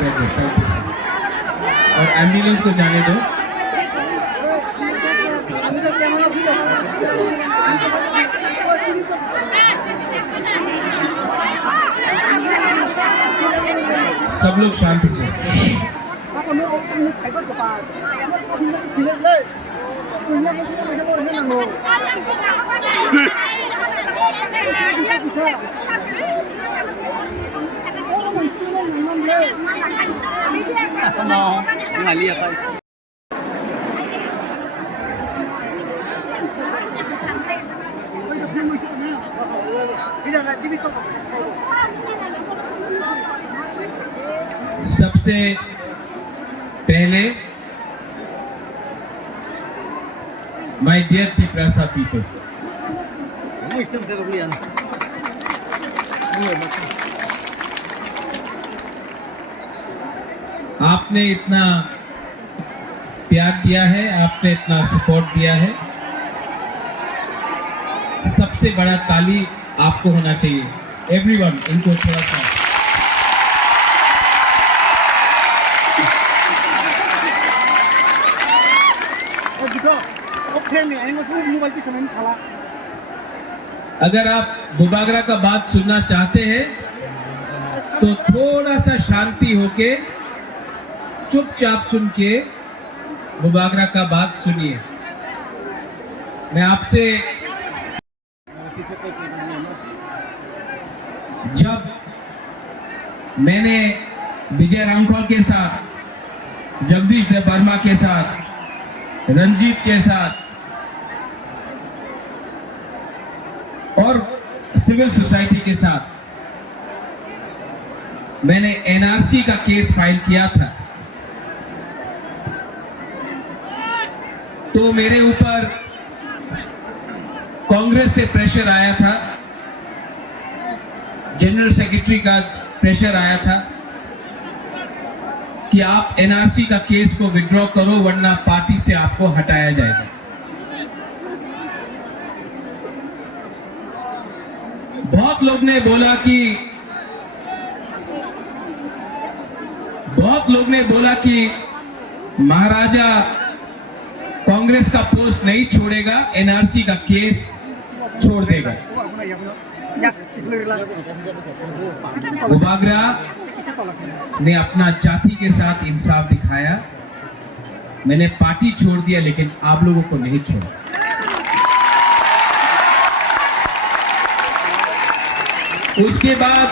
बैठ जाओ। और एम्बुलेंस को जाने दो। सब लोग शांति से। सबसे पहले माय डियर तिप्रासा पीपल, आपने इतना प्यार दिया है, आपने इतना सपोर्ट दिया है। सबसे बड़ा ताली आपको होना चाहिए। एवरीवन, इनको थोड़ा सा अगर आप बुबागरा का बात सुनना चाहते हैं तो थोड़ा सा शांति होके चुपचाप सुन के बुबागरा का बात सुनिए। मैं आपसे जब मैंने विजय रामखोल के साथ, जगदीश देवर्मा के साथ, रंजीत के साथ और सिविल सोसाइटी के साथ मैंने एनआरसी का केस फाइल किया था, तो मेरे ऊपर कांग्रेस से प्रेशर आया था, जनरल सेक्रेटरी का प्रेशर आया था कि आप एनआरसी का केस को विड्रॉ करो वरना पार्टी से आपको हटाया जाएगा। बहुत लोग ने बोला कि महाराजा कांग्रेस का पोस्ट नहीं छोड़ेगा, एनआरसी का केस छोड़ देगा। बुबागरा ने अपना जाति के साथ इंसाफ दिखाया। मैंने पार्टी छोड़ दिया लेकिन आप लोगों को नहीं छोड़ा। उसके बाद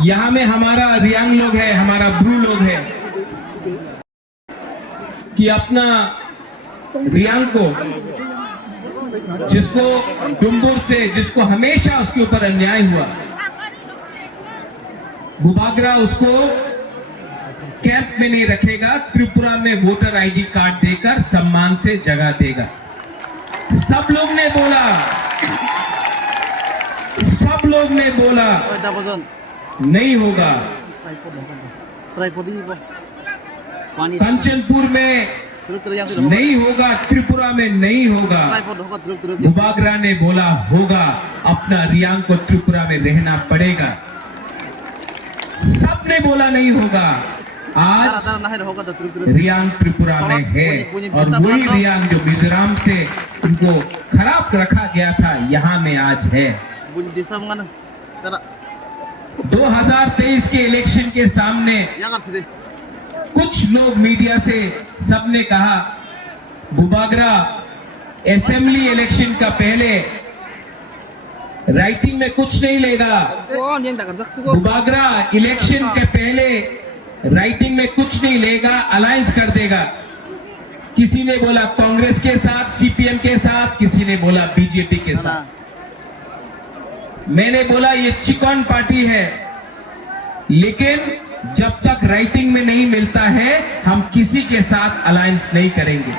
यहां में हमारा रियांग लोग है, हमारा ब्रू लोग है कि अपना रियांग को, जिसको डुम्बुर से, जिसको हमेशा उसके ऊपर अन्याय हुआ, बुबागरा उसको कैंप में नहीं रखेगा, त्रिपुरा में वोटर आईडी कार्ड देकर सम्मान से जगह देगा। सब लोग ने बोला नहीं होगा। कंचनपुर में नहीं होगा, त्रिपुरा में नहीं होगा। बुबागरा ने बोला होगा, अपना रियांग को त्रिपुरा में रहना पड़ेगा। सबने बोला नहीं होगा। आज रियांग त्रिपुरा में है और वही रियांग जो मिजोरम से उनको खराब रखा गया था, यहाँ में आज है। 2023 के इलेक्शन के सामने कुछ लोग मीडिया से सबने कहा बुबागरा असेंबली इलेक्शन का पहले राइटिंग में कुछ नहीं लेगा, बुबागरा इलेक्शन के पहले राइटिंग में कुछ नहीं लेगा, अलायंस कर देगा। किसी ने बोला कांग्रेस के साथ, सीपीएम के साथ, किसी ने बोला बीजेपी के साथ। मैंने बोला ये चिकन पार्टी है, लेकिन जब तक राइटिंग में नहीं मिलता है हम किसी के साथ अलायंस नहीं करेंगे।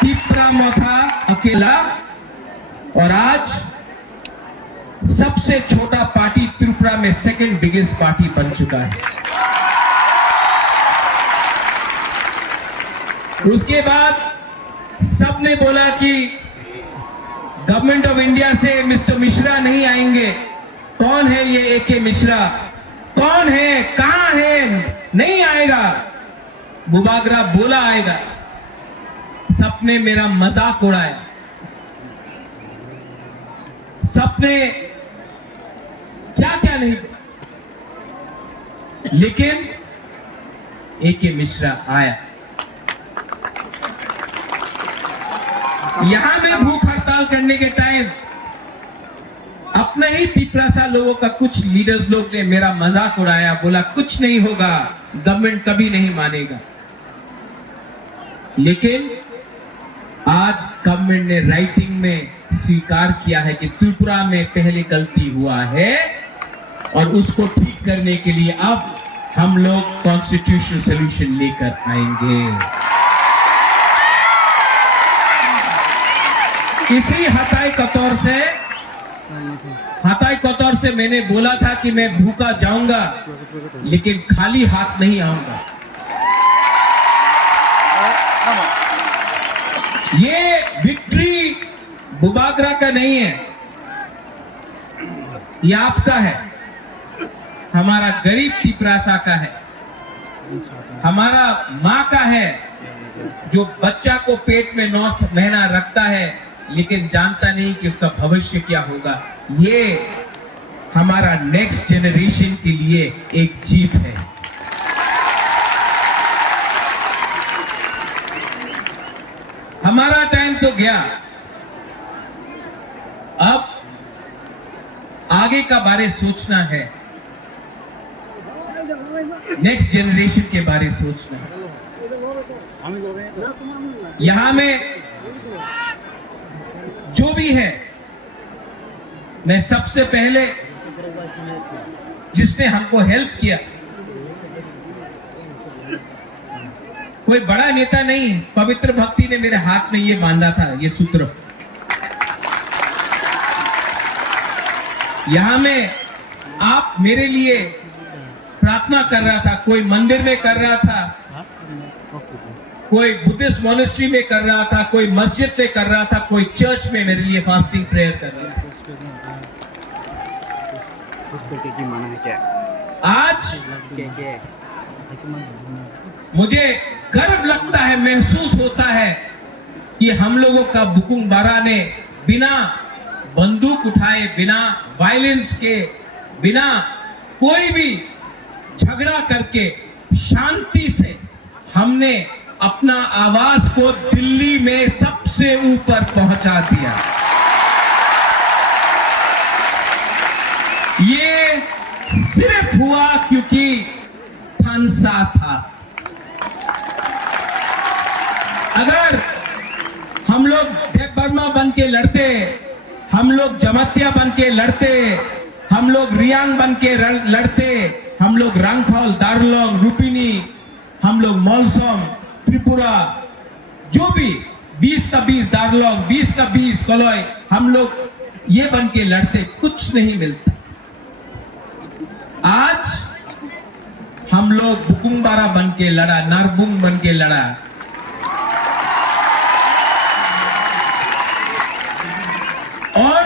तिप्रामो था अकेला और आज सबसे छोटा पार्टी त्रिपुरा में सेकंड बिगेस्ट पार्टी बन चुका है। उसके बाद सबने बोला कि गवर्नमेंट ऑफ इंडिया से मिस्टर मिश्रा नहीं आएंगे, कौन है ये एके मिश्रा, कौन है, कहां है, नहीं आएगा। बुबागरा बोला आएगा। सबने मेरा मजाक उड़ाया, सबने क्या क्या नहीं, लेकिन एके मिश्रा आया। यहां में भूख हड़ताल करने के टाइम अपने ही तिपरासा लोगों का कुछ लीडर्स लोग ने मेरा मजाक उड़ाया, बोला कुछ नहीं होगा, गवर्नमेंट कभी नहीं मानेगा। लेकिन आज गवर्नमेंट ने राइटिंग में स्वीकार किया है कि त्रिपुरा में पहले गलती हुआ है और उसको ठीक करने के लिए अब हम लोग कॉन्स्टिट्यूशनल सॉल्यूशन लेकर आएंगे। इसी हताई कतौर से मैंने बोला था कि मैं भूखा जाऊंगा लेकिन खाली हाथ नहीं आऊंगा। ये विक्ट्री बुबागरा का नहीं है, ये आपका है, हमारा गरीब तिपरासा का है, हमारा माँ का है जो बच्चा को पेट में 9 महीना रखता है लेकिन जानता नहीं कि उसका भविष्य क्या होगा। ये हमारा नेक्स्ट जनरेशन के लिए एक जीत है। हमारा टाइम तो गया, अब आगे का बारे सोचना है, नेक्स्ट जनरेशन के बारे सोचना है। यहां में जो भी है, मैं सबसे पहले जिसने हमको हेल्प किया, कोई बड़ा नेता नहीं, पवित्र भक्ति ने मेरे हाथ में ये बांधा था, ये सूत्र। यहां में आप मेरे लिए प्रार्थना कर रहा था, कोई मंदिर में कर रहा था, कोई बुद्धिस्ट मॉनेस्ट्री में कर रहा था, कोई मस्जिद में कर रहा था, कोई चर्च में मेरे लिए फास्टिंग प्रेयर कर रहा था। आज मुझे गर्व लगता है, महसूस होता है कि हम लोगों का बुकुंग बारा ने बिना बंदूक उठाए, बिना वायलेंस के, बिना कोई भी झगड़ा करके शांति से हमने अपना आवाज को दिल्ली में सबसे ऊपर पहुंचा दिया। ये सिर्फ हुआ क्योंकि थानसा था। अगर हम लोग देव बर्मा बन के लड़ते, हम लोग जमातिया बन के लड़ते, हम लोग रियांग बन के लड़ते, हम लोग रांगखौल, दार्लोंग, रुपिनी, हम लोग मौलसोम, त्रिपुरा, जो भी 20 का 20 दार्लोंग, 20 का 20 कलोई, हम लोग ये बन के लड़ते, कुछ नहीं मिलता। आज हम लोग बुकुंगबारा बन के लड़ा, नारबुंग बन के लड़ा। और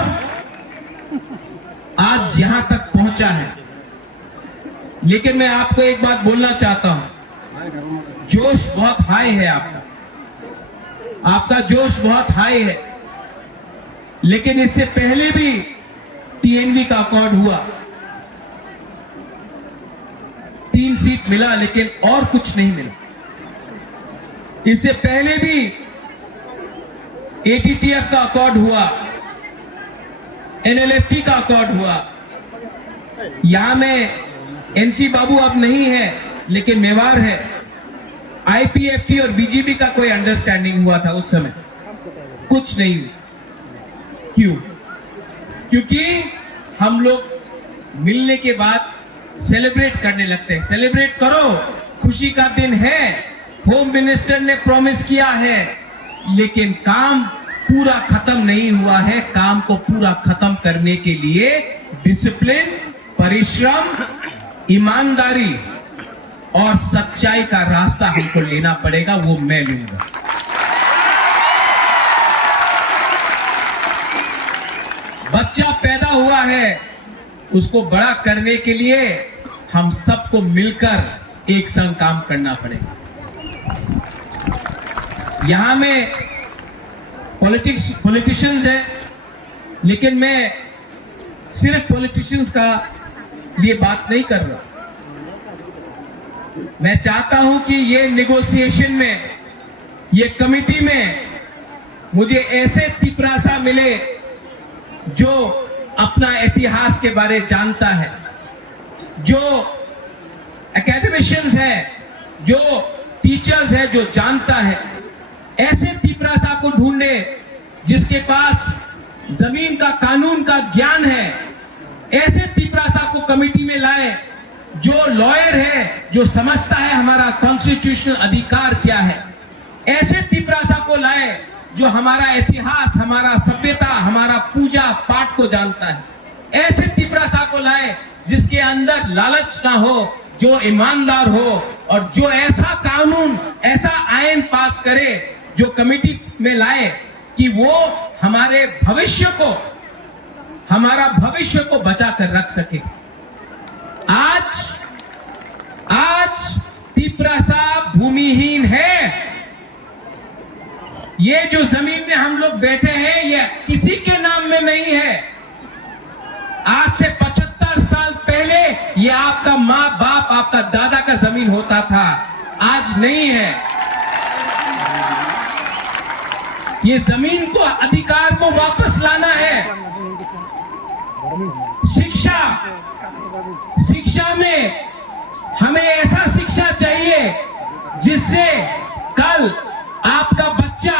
आज यहां तक पहुंचा है। लेकिन मैं आपको एक बात बोलना चाहता हूं, जोश बहुत हाई है आपका जोश बहुत हाई है। लेकिन इससे पहले भी टीएनवी का अकॉर्ड हुआ, 3 सीट मिला लेकिन और कुछ नहीं मिला। इससे पहले भी एटीटीएफ का अकॉर्ड हुआ, एनएलएफटी का अकॉर्ड हुआ। यहां में एनसी बाबू अब नहीं है लेकिन मेवार है। आईपीएफटी और बीजेपी का कोई अंडरस्टैंडिंग हुआ था उस समय, कुछ नहीं हुआ। क्यों? क्योंकि हम लोग मिलने के बाद सेलिब्रेट करने लगते हैं। सेलिब्रेट करो, खुशी का दिन है, होम मिनिस्टर ने प्रॉमिस किया है, लेकिन काम पूरा खत्म नहीं हुआ है। काम को पूरा खत्म करने के लिए डिसिप्लिन, परिश्रम, ईमानदारी और सच्चाई का रास्ता हमको लेना पड़ेगा, वो मैं लूंगा। बच्चा पैदा हुआ है, उसको बड़ा करने के लिए हम सबको मिलकर एक संग काम करना पड़ेगा। यहां में पॉलिटिशियंस है, लेकिन मैं सिर्फ पॉलिटिशियंस का लिए बात नहीं कर रहा। मैं चाहता हूं कि ये नेगोशिएशन में, ये कमिटी में मुझे ऐसे तिपरासा मिले जो अपना इतिहास के बारे जानता है, जो एकेडमिशियंस है, जो टीचर्स है, जो जानता है। ऐसे तिपरासा को ढूंढे जिसके पास जमीन का, कानून का ज्ञान है। ऐसे तिपरासा को कमेटी में लाए जो लॉयर है, जो समझता है हमारा कॉन्स्टिट्यूशनल अधिकार क्या है। ऐसे तिपरासा को लाए जो हमारा इतिहास, हमारा सभ्यता, हमारा पूजा पाठ को जानता है। ऐसे तिपरासा को लाए जिसके अंदर लालच ना हो, जो ईमानदार हो और जो ऐसा कानून, ऐसा आयन पास करे जो कमेटी में लाए कि वो हमारे भविष्य को, हमारा भविष्य को बचा कर रख सके। आज तिपरासा भूमिहीन है। ये जो जमीन में हम लोग बैठे हैं, ये किसी के नाम में नहीं है। आज से 75 साल पहले ये आपका माँ बाप, आपका दादा का जमीन होता था, आज नहीं है। ये जमीन को, अधिकार को वापस लाना है। शिक्षा में हमें ऐसा शिक्षा चाहिए जिससे कल आपका बच्चा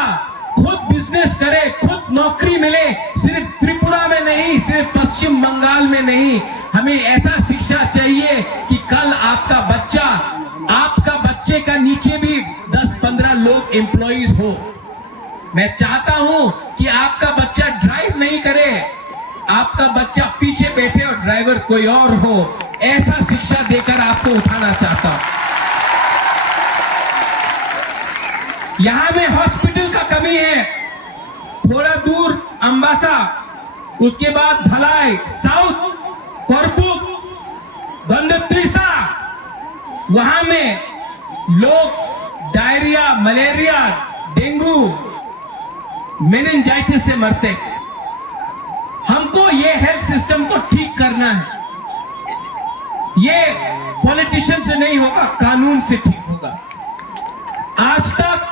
खुद बिजनेस करे, खुद नौकरी मिले। सिर्फ त्रिपुरा में नहीं, सिर्फ पश्चिम बंगाल में नहीं, हमें ऐसा शिक्षा चाहिए कि कल आपका बच्चे का नीचे भी 10-15 लोग एम्प्लॉइज हो। मैं चाहता हूं कि आपका बच्चा ड्राइव नहीं करे, आपका बच्चा पीछे बैठे और ड्राइवर कोई और हो। ऐसा शिक्षा देकर आपको उठाना चाहता हूं। यहां में हॉस्पिटल का कमी है। थोड़ा दूर अंबासा, उसके बाद धलाई, साउथ कोरपुक, गंडत्रिसा, वहां में लोग डायरिया, मलेरिया, डेंगू, मेनिंजाइटिस से मरते। हमको ये हेल्थ सिस्टम को ठीक करना है। ये पॉलिटिशियन से नहीं होगा, कानून से ठीक होगा। आज तक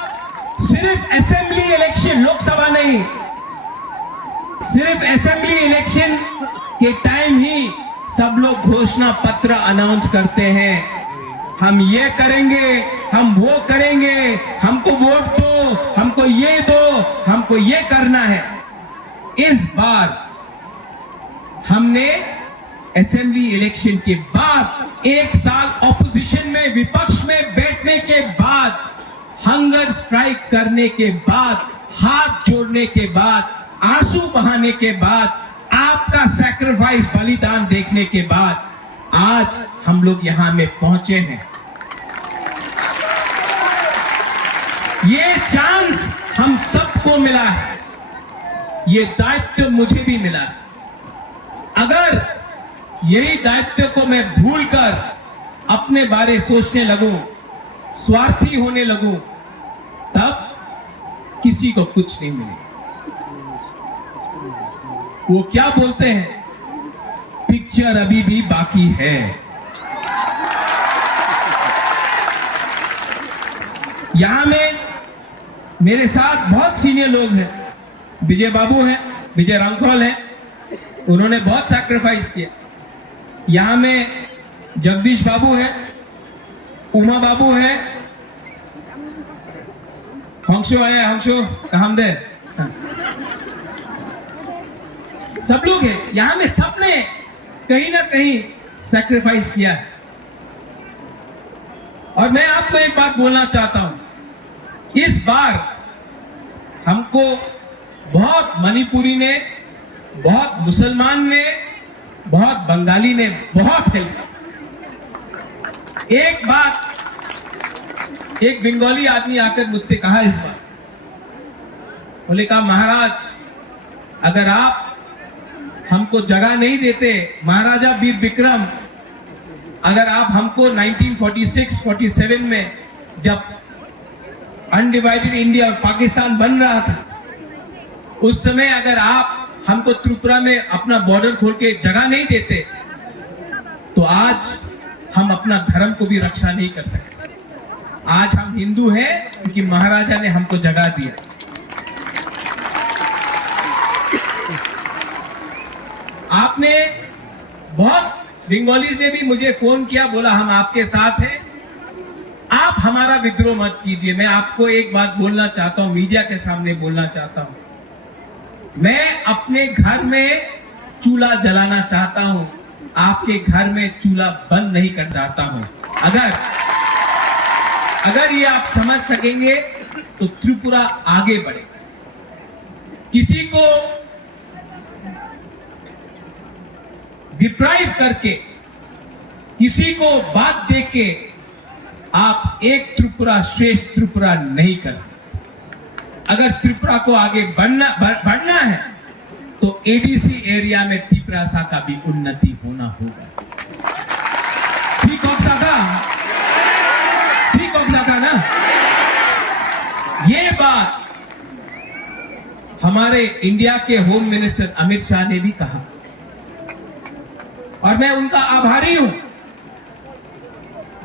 सिर्फ असेंबली इलेक्शन, लोकसभा नहीं, सिर्फ असेंबली इलेक्शन के टाइम ही सब लोग घोषणा पत्र अनाउंस करते हैं। हम ये करेंगे, हम वो करेंगे, हमको वोट दो, हमको ये दो, हमको ये करना है। इस बार हमने असेंबली इलेक्शन के बाद, 1 साल ऑपोजिशन में, विपक्ष में बैठने के बाद, हंगर स्ट्राइक करने के बाद, हाथ जोड़ने के बाद, आंसू बहाने के बाद, आपका सैक्रिफाइस, बलिदान देखने के बाद आज हम लोग यहां में पहुंचे हैं। ये चांस हम सबको मिला है, ये दायित्व मुझे भी मिला है। अगर यही दायित्व को मैं भूलकर अपने बारे सोचने लगूं, स्वार्थी होने लगूं, तब किसी को कुछ नहीं मिलेगा। वो क्या बोलते हैं, पिक्चर अभी भी बाकी है। यहां में मेरे साथ बहुत सीनियर लोग हैं। विजय बाबू हैं, विजय रामखोल हैं, उन्होंने बहुत सैक्रिफाइस किया। यहां में जगदीश बाबू हैं, उमा बाबू हैं, हंसो है, हंसो कामदे, सब लोग हैं यहां में। सबने कहीं ना कहीं सैक्रिफाइस किया है। और मैं आपको एक बात बोलना चाहता हूं, इस बार हमको बहुत मणिपुरी ने, बहुत मुसलमान ने, बहुत बंगाली ने बहुत हेल्प। एक बात, एक बंगाली आदमी आकर मुझसे कहा इस बार, बोले कहा महाराज, अगर आप हमको जगह नहीं देते। महाराजा वीर विक्रम, अगर आप हमको 1946-47 में जब अनडिवाइडेड इंडिया और पाकिस्तान बन रहा था, उस समय अगर आप हमको त्रिपुरा में अपना बॉर्डर खोल के जगह नहीं देते तो आज हम अपना धर्म को भी रक्षा नहीं कर सकते। आज हम हिंदू हैं क्योंकि महाराजा ने हमको जगह दिया। आपने बहुत बंगालीज ने भी मुझे फोन किया, बोला हम आपके साथ हैं, आप हमारा विद्रोह मत कीजिए। मैं आपको एक बात बोलना चाहता हूं, मीडिया के सामने बोलना चाहता हूं, मैं अपने घर में चूल्हा जलाना चाहता हूं, आपके घर में चूल्हा बंद नहीं कर चाहता हूं। अगर ये आप समझ सकेंगे तो त्रिपुरा आगे बढ़ेगा। किसी को डिप्राइव करके, किसी को बात दे के आप एक त्रिपुरा श्रेष्ठ त्रिपुरा नहीं कर सकते। अगर त्रिपुरा को आगे बढ़ना है तो एडीसी एरिया में त्रिपुरा का भी उन्नति होना होगा। ठीक हो सका ना? ये बात हमारे इंडिया के होम मिनिस्टर अमित शाह ने भी कहा और मैं उनका आभारी हूं।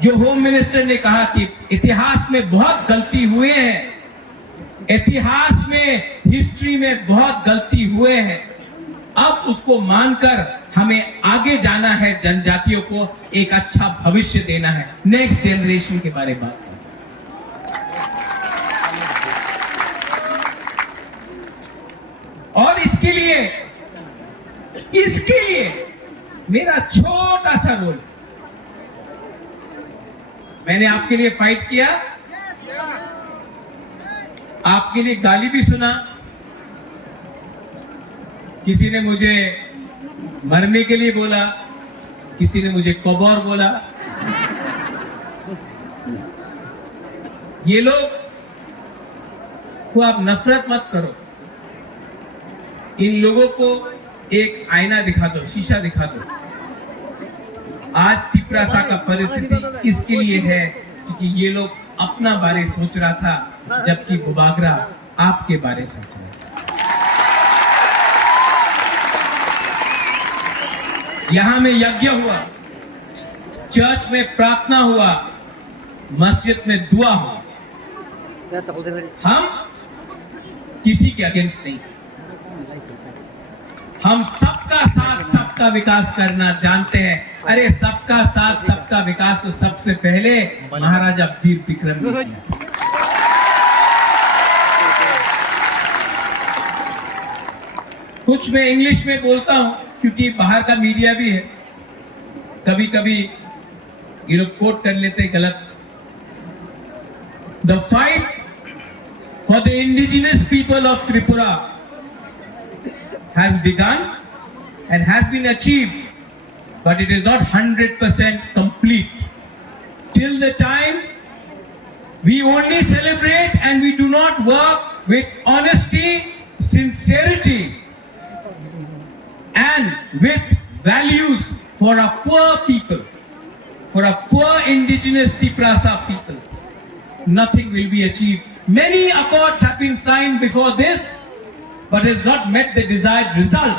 जो होम मिनिस्टर ने कहा कि इतिहास में बहुत गलती हुए हैं, इतिहास में, हिस्ट्री में बहुत गलती हुए हैं, अब उसको मानकर हमें आगे जाना है, जनजातियों को एक अच्छा भविष्य देना है, नेक्स्ट जनरेशन के बारे में बात। और इसके लिए मेरा छोटा सा रोल, मैंने आपके लिए फाइट किया, आपके लिए गाली भी सुना, किसी ने मुझे मरने के लिए बोला, किसी ने मुझे कबौर बोला। ये लोग को आप नफरत मत करो, इन लोगों को एक आईना दिखा दो, शीशा दिखा दो। आज त्रिपुरा का परिस्थिति इसके लिए है क्योंकि ये लोग अपना बारे सोच रहा था, जबकि बुबागरा आपके बारे सोच रहा था। यहां में यज्ञ हुआ, चर्च में प्रार्थना हुआ, मस्जिद में दुआ हुआ। हम किसी के अगेंस्ट नहीं, हम सबका साथ सबका विकास करना जानते हैं। अरे सबका साथ सबका विकास तो सबसे पहले महाराजा वीर विक्रम ने किया। कुछ मैं इंग्लिश में बोलता हूं क्योंकि बाहर का मीडिया भी है, कभी कभी ये लोग कोट कर लेते गलत। The fight for the indigenous people of Tripura has begun and has been achieved, but it is not 100% complete. Till the time we only celebrate and we do not work with honesty, sincerity and with values for our poor people, for our poor indigenous Tripura people, nothing will be achieved. Many accords have been signed before this, but has not met the desired result.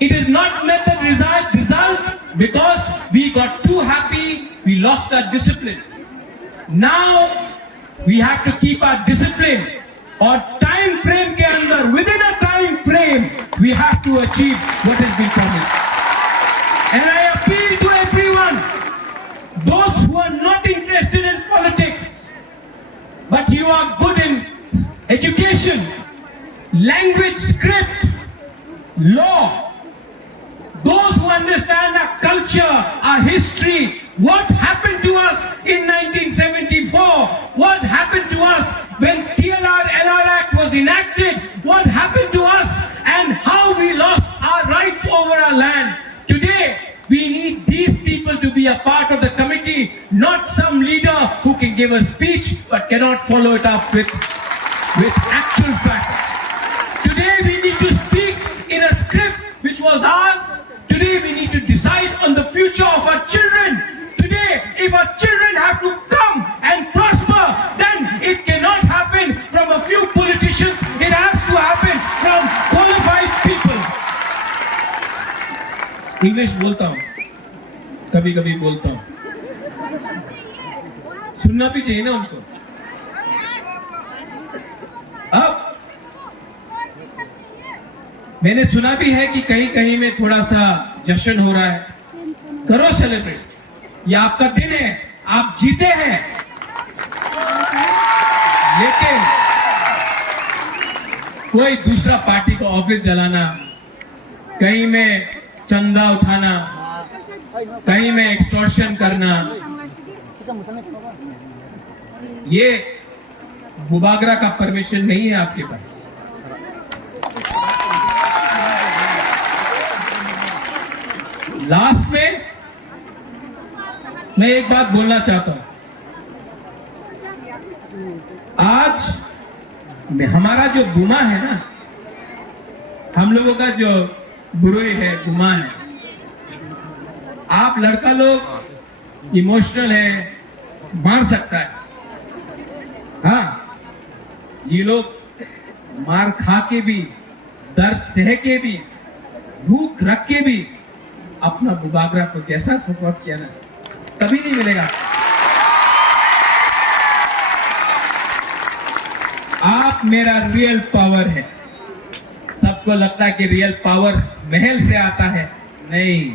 It has not met the desired result because we got too happy, we lost our discipline. Now we have to keep our discipline, or time frame ke andar, within a time frame we have to achieve what has been promised. And I appeal to everyone, those who are not interested in politics but you are good in education, language, script, law, those who understand our culture, our history, what happened to us in 1974, what happened to us when TLR-LR Act was enacted, what happened to us and how we lost our rights over our land. Today, we need these people to be a part of the committee, not some leader who can give a speech but cannot follow it up with actual facts. Today we need to speak in a script which was was ours. Today we need to decide on the future of our children. Today, if our children have to come and prosper, then it cannot happen from a few politicians. It has to happen from qualified people. English बोलता हूँ, कभी कभी बोलता हूँ, सुनना भी चाहिए ना उनको। अब मैंने सुना भी है कि कहीं कहीं में थोड़ा सा जश्न हो रहा है। करो सेलिब्रेट, ये आपका दिन है, आप जीते हैं। लेकिन कोई दूसरा पार्टी को ऑफिस जलाना, कहीं में चंदा उठाना, कहीं में एक्सटॉर्शन करना, ये बुबागरा का परमिशन नहीं है आपके पास। लास्ट में मैं एक बात बोलना चाहता हूं। आज हमारा जो गुमा है ना, हम लोगों का जो बुराई है, गुमा है। आप लड़का लोग इमोशनल है, मार सकता है। हाँ, ये लोग मार खा के भी, दर्द सह के भी, भूख रख के भी अपना बुबागरा को जैसा सपोर्ट किया ना, कभी नहीं मिलेगा। आप मेरा रियल पावर है। सबको लगता है कि रियल पावर महल से आता है, नहीं,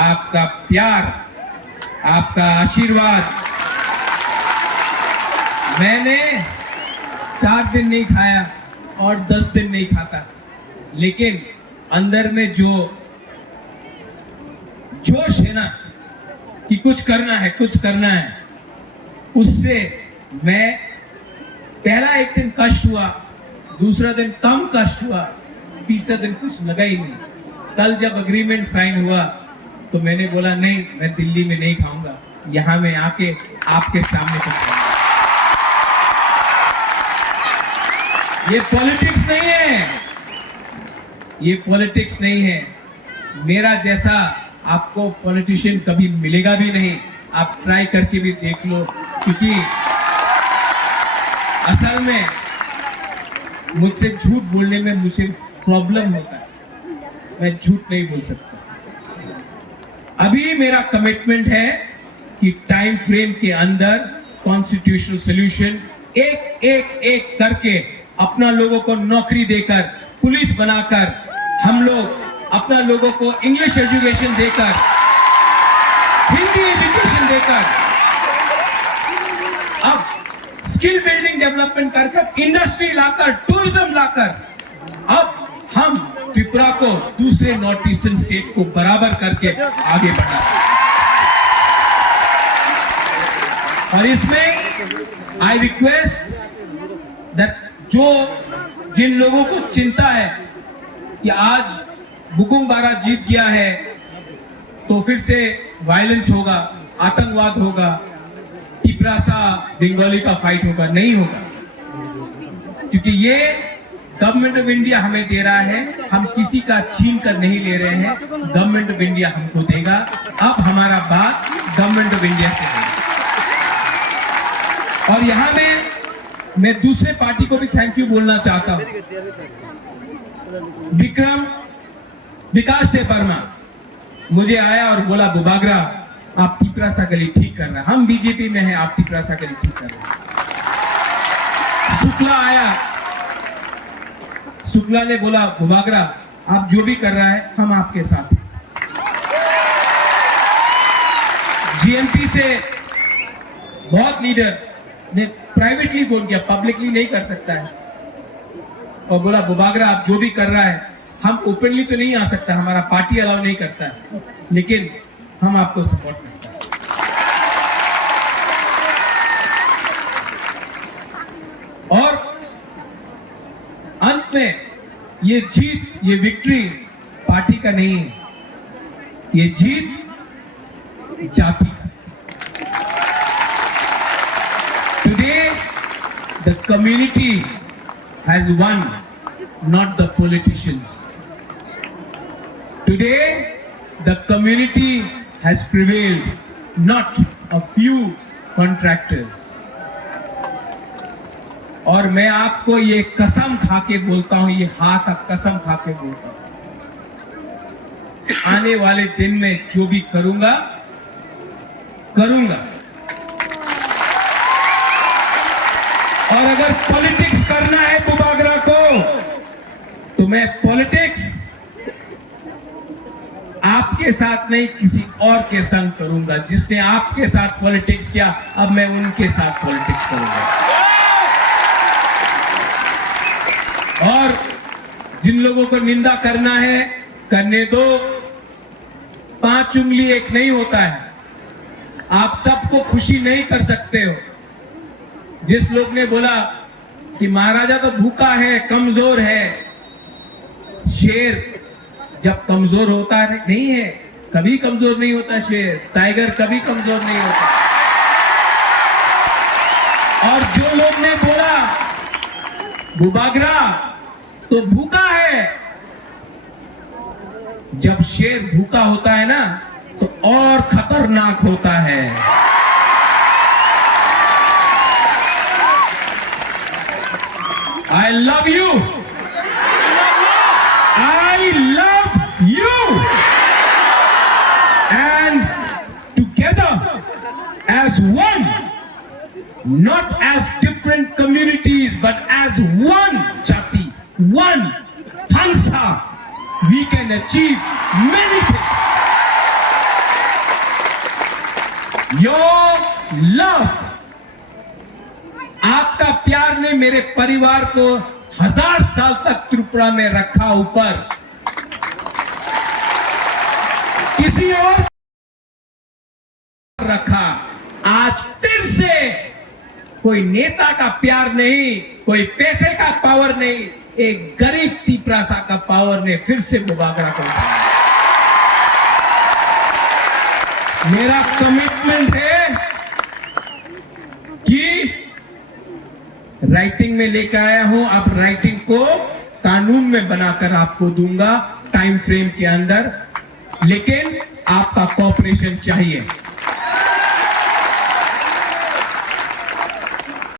आपका प्यार, आपका आशीर्वाद। मैंने 4 दिन नहीं खाया और 10 दिन नहीं खाता, लेकिन अंदर में जो जोश है ना कि कुछ करना है, कुछ करना है, उससे मैं पहला एक दिन कष्ट हुआ, दूसरा दिन कम कष्ट हुआ, तीसरा दिन कुछ लगा ही नहीं। कल जब अग्रीमेंट साइन हुआ तो मैंने बोला नहीं, मैं दिल्ली में नहीं खाऊंगा, यहां मैं आके आपके सामने कुछ खाऊंगा। ये पॉलिटिक्स नहीं है, ये पॉलिटिक्स नहीं है। मेरा जैसा आपको पॉलिटिशियन कभी मिलेगा भी नहीं। आप ट्राई करके भी देख लो, क्योंकि असल में मुझसे झूठ बोलने में मुझे प्रॉब्लम होता है, मैं झूठ नहीं बोल सकता। अभी मेरा कमिटमेंट है कि टाइम फ्रेम के अंदर कॉन्स्टिट्यूशनल सॉल्यूशन एक एक एक करके अपना लोगों को नौकरी देकर, पुलिस बनाकर, हम लोग अपना लोगों को इंग्लिश एजुकेशन देकर, हिंदी एजुकेशन देकर, अब स्किल बिल्डिंग डेवलपमेंट कर इंडस्ट्री लाकर, टूरिज्म लाकर, अब हम त्रिपुरा को दूसरे नॉर्थ ईस्टर्न स्टेट को बराबर करके आगे बढ़ा। और इसमें आई रिक्वेस्ट दैट जिन लोगों को चिंता है कि आज बुकुमबारा जीत गया है तो फिर से वायलेंस होगा, आतंकवाद होगा, टिपरासा बंगाली का फाइट होगा, नहीं होगा। क्योंकि ये गवर्नमेंट ऑफ इंडिया हमें दे रहा है, हम किसी का छीन कर नहीं ले रहे हैं, गवर्नमेंट ऑफ इंडिया हमको देगा। अब हमारा बात गवर्नमेंट ऑफ इंडिया से है। और यहां मैं दूसरे पार्टी को भी थैंक यू बोलना चाहता हूं। विकास देव वर्मा मुझे आया और बोला, बुबागरा आप टिपरासा गली ठीक कर रहे हैं, हम बीजेपी में हैं, आप टिपरासा गली ठीक कर रहे हैं। शुक्ला आया, शुक्ला ने बोला, बुबागरा आप जो भी कर रहा है हम आपके साथ हैं। जीएमपी से बहुत लीडर ने प्राइवेटली फोन किया, पब्लिकली नहीं कर सकता है, और बोला बुबागरा आप जो भी कर रहा है, हम ओपनली तो नहीं आ सकता, हमारा पार्टी अलाउ नहीं करता है, लेकिन हम आपको सपोर्ट करते हैं। और अंत में ये जीत, ये विक्ट्री पार्टी का नहीं है, ये जीत जाति का। Today the community has won, not the politicians. Today, the community has prevailed, not a few contractors. और मैं आपको ये कसम खा के बोलता हूं, ये हाथ का कसम खा के बोलता हूं, आने वाले दिन में जो भी करूंगा और अगर पॉलिटिक्स करना है बुबागरा को, तो मैं पॉलिटिक्स आपके साथ नहीं किसी और के संग करूंगा। जिसने आपके साथ पॉलिटिक्स किया, अब मैं उनके साथ पॉलिटिक्स करूंगा। और जिन लोगों को निंदा करना है करने दो, 5 उंगली एक नहीं होता है। आप सबको खुशी नहीं कर सकते हो। जिस लोग ने बोला कि महाराजा तो भूखा है, कमजोर है, शेर जब कमजोर होता नहीं है, कभी कमजोर नहीं होता शेर, टाइगर कभी कमजोर नहीं होता। और जो लोग ने बोला बुबागरा तो भूखा है, जब शेर भूखा होता है ना तो और खतरनाक होता है। I love you. I love you. And together as one, not as different communities, but as one Jati, one Thansa, we can achieve many things. Your love, आपका प्यार ने मेरे परिवार को 1000 साल तक त्रिपुरा में रखा ऊपर। किसी और रखा। आज फिर से कोई नेता का प्यार नहीं, कोई पैसे का पावर नहीं, एक गरीब तिपरासा का पावर ने फिर से बुबागरा को उठाया। मेरा कमिटमेंट है कि राइटिंग में लेकर आया हूं, अब राइटिंग को कानून में बनाकर आपको दूंगा टाइम फ्रेम के अंदर, लेकिन आपका कोऑपरेशन चाहिए।